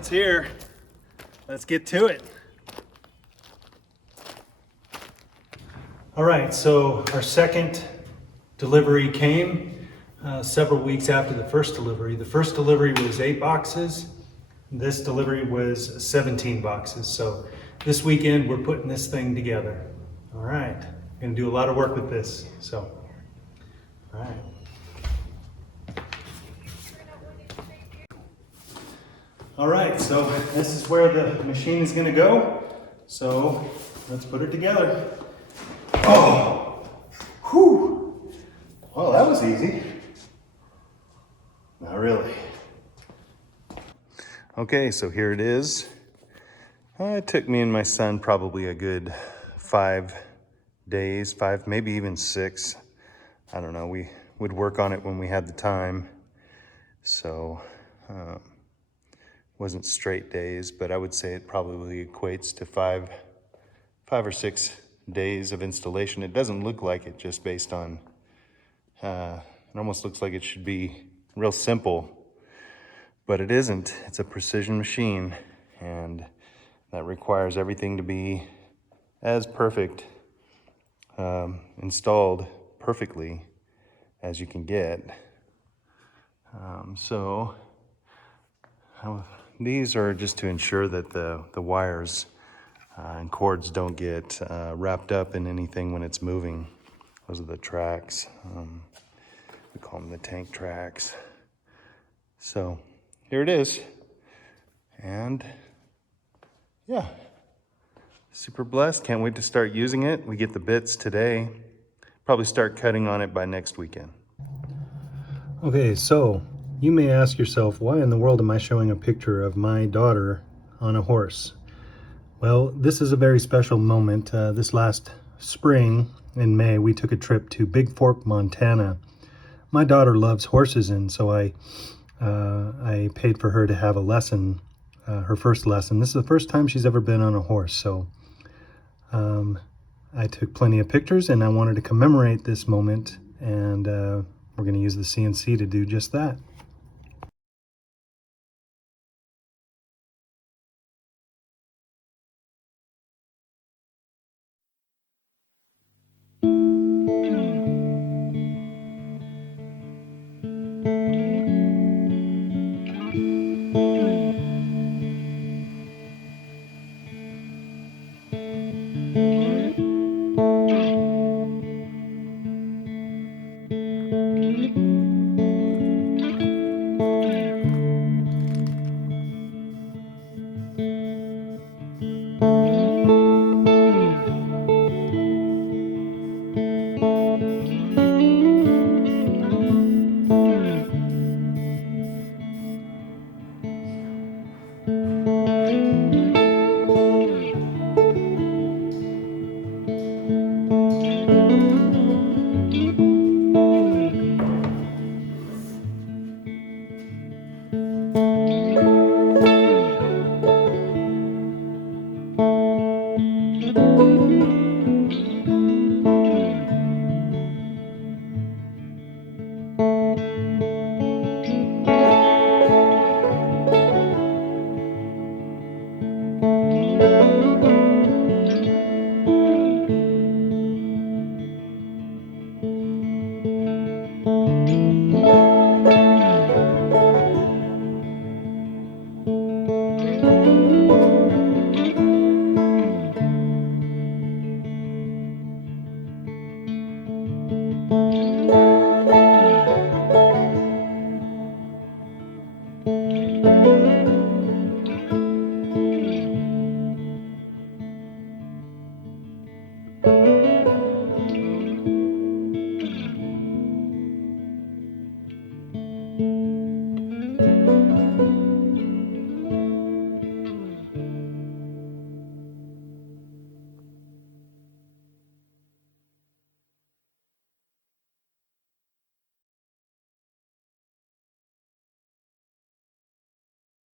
it's here. Let's get to it. All right, so our second delivery came several weeks after the first delivery. The first delivery was 8 boxes. This delivery was 17 boxes. So this weekend we're putting this thing together. All right, gonna do a lot of work with this. So, all right. All right, so this is where the machine is gonna go. So let's put it together. Oh, whew. Well, that was easy. Not really. Okay, so here it is. It took me and my son probably a good 5 days, maybe even 6. I don't know, we would work on it when we had the time. So, wasn't straight days, but I would say it probably equates to 5 or 6 days of installation. It doesn't look like it just based on, it almost looks like it should be real simple, but it isn't. It's a precision machine, and that requires everything to be as perfect, installed perfectly as you can get. These are just to ensure that the wires and cords don't get wrapped up in anything when it's moving. Those are the tracks. We call them the tank tracks. So here it is. And yeah, super blessed. Can't wait to start using it. We get the bits today. Probably start cutting on it by next weekend. Okay, so you may ask yourself, why in the world am I showing a picture of my daughter on a horse? Well, this is a very special moment. This last spring in May, we took a trip to Big Fork, Montana. My daughter loves horses, and so I paid for her to have a lesson, her first lesson. This is the first time she's ever been on a horse, so I took plenty of pictures, and I wanted to commemorate this moment, and we're going to use the CNC to do just that.